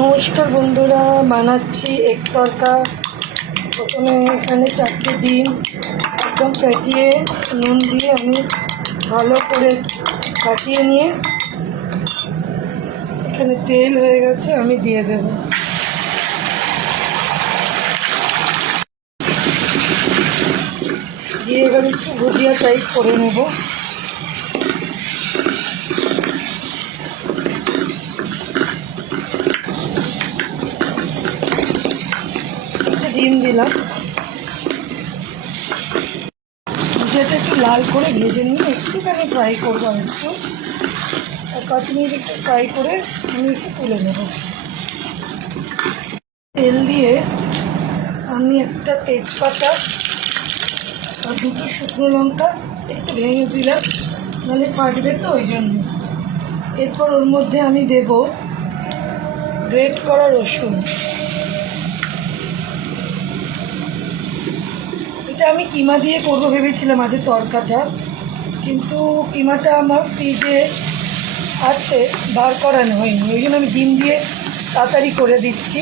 নমস্কার বন্ধুরা, বানাচ্ছি এগ তরকা। প্রথমে এখানে 4টে ডিম একদম ফেটিয়ে নুন দিয়ে আমি ভালো করে ফাটিয়ে নিয়ে এখানে তেল হয়ে গেছে, আমি দিয়ে দেব। দিয়ে এবার একটু ভুজিয়া টাইপ করে নেব। ডিম দিলাম, ভুজিয়াটা একটু লাল করে ভেজে নিয়ে একটুখানি ফ্রাই করবো। একটু 5 মিনিট একটু ফ্রাই করে আমি একটু তুলে নেব। তেল দিয়ে আমি একটা তেজপাতা আর 2টো শুকনো লঙ্কা একটু ভেঙে দিলাম, নাহলে ফাটবে তো, ওই জন্য। এরপর ওর মধ্যে আমি দেব গ্রেট করা রসুন। এটা আমি কিমা দিয়ে করবো ভেবেছিলাম আজকে তরকাটা, কিন্তু কিমাটা আমার ফ্রিজে আছে, বার করানো হয়নি, ওই জন্য আমি ডিম দিয়ে তাড়াতাড়ি করে দিচ্ছি।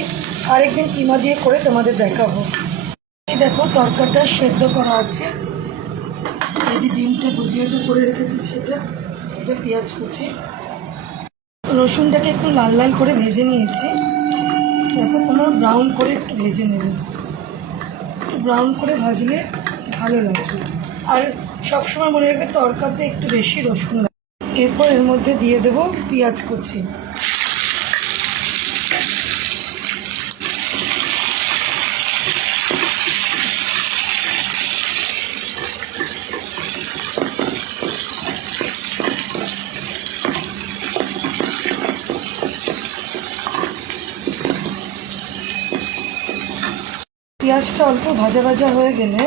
আরেকদিন কিমা দিয়ে করে তোমাদের দেখাবো। এই দেখো তরকাটা সেদ্ধ করা আছে। এই যে ডিমটা ভুজিয়াটা করে রেখেছি সেটা, এটা পেঁয়াজ কুচি, রসুনটাকে একটু লাল লাল করে ভেজে নিয়েছি। দেখো তোমরা ব্রাউন করে একটু ভেজে নেবে, একটু ব্রাউন করে ভাজলে ভালো লাগবে। আর সবসময় মনে রাখবে তরকাতে একটু বেশি রসুন লাগে। এরপর এর মধ্যে দিয়ে দেবো পেঁয়াজ কুচি। পেঁয়াজটা অল্প ভাজা ভাজা হয়ে গেলে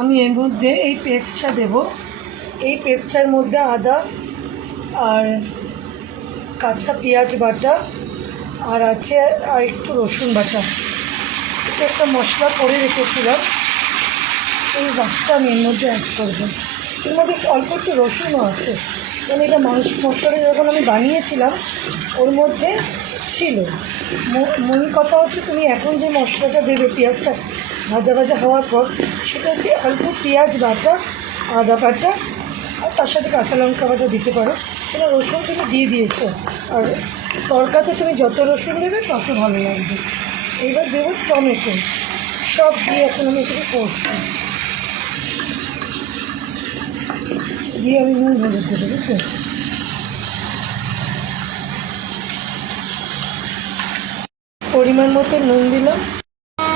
আমি এর মধ্যে এই পেস্টটা দেব। এই পেস্টটার মধ্যে আদা আর কাঁচা পেঁয়াজ বাটা আর আছে আর একটু রসুন বাটা। এটা একটা মশলা করে রেখেছিলাম, এই বাটটা আমি এর মধ্যে অ্যাড করবো। এর মধ্যে অল্প একটু রসুনও আছে, মানে এটা মশলাটা যখন আমি বানিয়েছিলাম ওর মধ্যে ছিল। মূল কথা হচ্ছে তুমি এখন যে মশলাটা দেবে পেঁয়াজটা ভাজা ভাজা হওয়ার পর, সেটা হচ্ছে অল্প পেঁয়াজ বাটা, আদা বাটা, আর তার সাথে কাঁচা লঙ্কা বাটা দিতে পারো। কেন রসুন তুমি দিয়ে দিয়েছো, আর তরকাতে তুমি যত রসুন দেবে তত ভালো লাগবে। এবার দেবো টমেটো, সব দিয়ে এখন আমি এটাকে করছি। দিয়ে আমি নুন হলুদ দেবো, বুঝলে? পরিমাণ মতো নুন দিলাম,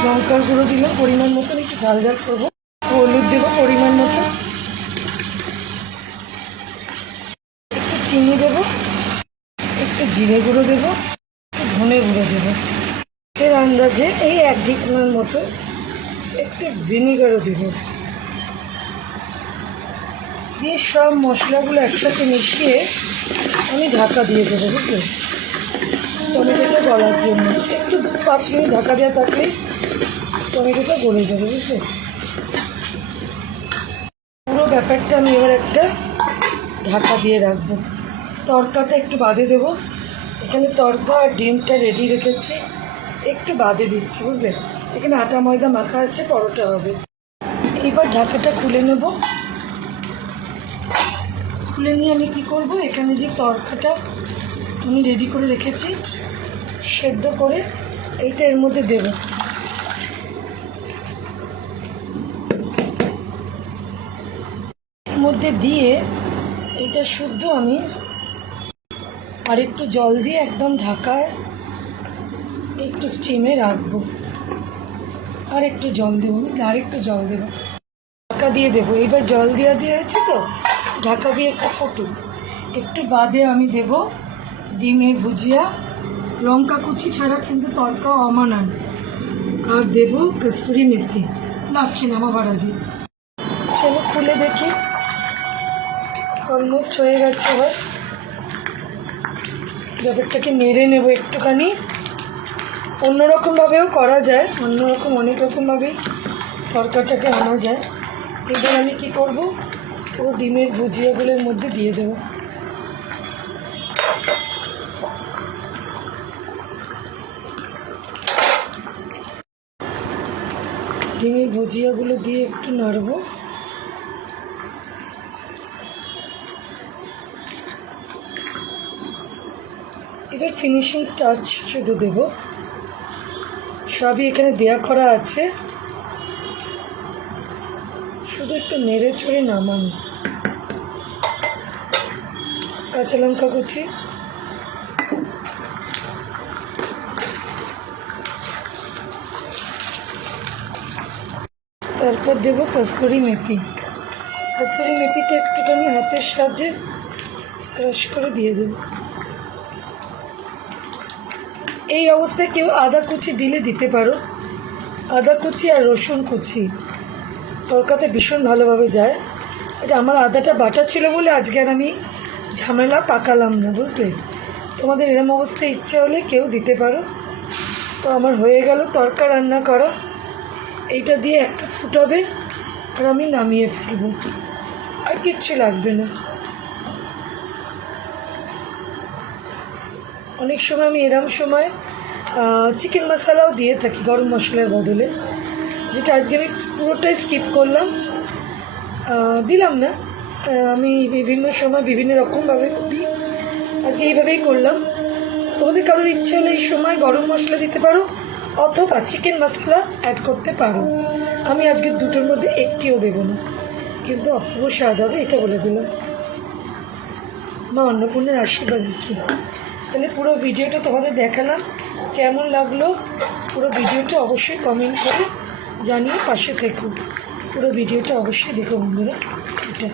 লঙ্কার গুঁড়ো দিলাম পরিমাণ মতন, একটু ঝাল ঝাল করবো। হলুদ দেবো পরিমাণ মতো, একটু চিনি দেবো, একটু জিরে গুঁড়ো দেবো, একটু ধনে গুঁড়ো দেবো। এর আন্দাজে এই 1 ঢিকনার মতো একটু ভিনিগারও দেবো। দিয়ে সব মশলাগুলো একসাথে মিশিয়ে আমি ঢাকা দিয়ে দেবো, বুঝলে, টমেটোটা গলার জন্য। একটু 5 মিনিট ঢাকা দেওয়া থাকলেই টমেটোটা গলে যাবে, বুঝলে। পুরো ব্যাপারটা আমি এবার একটা ঢাকা দিয়ে রাখবো। তরকাটা একটু বাদে দেবো। এখানে তরকা আর ডিমটা রেডি রেখেছি, একটু বাদে দিচ্ছি, বুঝলে। এখানে আটা ময়দা মাখা আছে, পরোটা হবে। এবার ঢাকাটা খুলে নেব। খুলে নিয়ে আমি কী করবো, এখানে যে তরকাটা আমি রেডি করে রেখেছি সেদ্ধ করে, এইটা এর মধ্যে দেবো। এর মধ্যে দিয়ে এইটা শুদ্ধ আমি আর একটু জল দিয়ে একদম ঢাকায় একটু স্টিমে রাখবো। আর একটু জল দেবো, বুঝলে, আর একটু জল দেবো, ঢাকা দিয়ে দেবো। এইবার জল দিয়েছি তো, ঢাকা দিয়ে একটু ফুটুক। একটু বাদে আমি দেব ডিমের ভুজিয়া, লঙ্কা কুচি ছাড়া কিন্তু তরকা অমানান, আর দেব কসুরি মেথি লাস্টে নামাবার আগে। চলো খুলে দেখি, অলমোস্ট হয়ে গেছে। এবার ব্যাপারটাকে নেড়ে নেব একটুখানি। অন্যরকমভাবেও করা যায়, অনেক রকমভাবেই তরকাটাকে আনা যায়। এবার আমি কী করবো, ও ডিমের ভুজিয়াগুলোর মধ্যে দিয়ে দেবো। ডিমের ভুজিয়াগুলো দিয়ে একটু নাড়ব। এবার ফিনিশিং টাচ শুধু দেব, সবই এখানে দেয়া করা আছে, শুধু একটু নেড়ে চড়ে নামানো। কাঁচা লঙ্কা কুচি, তারপর দেব কসুরি মেথি। কসুরি মেথিটা একটুখানি হাতের সাহায্যে ক্রাশ করে দিয়ে দেব। এই অবস্থায় কেউ আদা কুচি দিলে দিতে পারো, আদা কুচি আর রসুন কুচি তরকাতে ভীষণ ভালোভাবে যায়। এটা আমার আদাটা বাটা ছিল বলে আজকে আর আমি ঝামেলা পাকালাম না, বুঝলে। তোমাদের এরম অবস্থায় ইচ্ছা হলে কেউ দিতে পারো। তো আমার হয়ে গেল তরকা রান্না করা, এইটা দিয়ে একটা ফুটাবে আর আমি নামিয়ে ফেলবো, আর কিচ্ছু লাগবে না। অনেক সময় আমি এরম সময় চিকেন মশলাও দিয়ে থাকি গরম মশলার বদলে, যেটা আজকে আমি পুরোটাই স্কিপ করলাম, দিলাম না। আমি বিভিন্ন সময় বিভিন্ন রকমভাবে করি, আজকে এইভাবেই করলাম। তোমাদের কারোর ইচ্ছে হলে এই সময় গরম মশলা দিতে পারো অথবা চিকেন মশলা অ্যাড করতে পারো। আমি আজকে দুটোর মধ্যে একটিও দেবো না, কিন্তু অপূর্ব স্বাদ হবে, এটা বলে দিলাম। মা অন্নপূর্ণার আশীর্বাদ কি। তাহলে পুরো ভিডিওটা তোমাদের দেখালাম, কেমন লাগলো পুরো ভিডিওটা অবশ্যই কমেন্ট করে জানিয়ে পাশে থেকো। পুরো ভিডিওটা অবশ্যই দেখো বন্ধুরা। এটা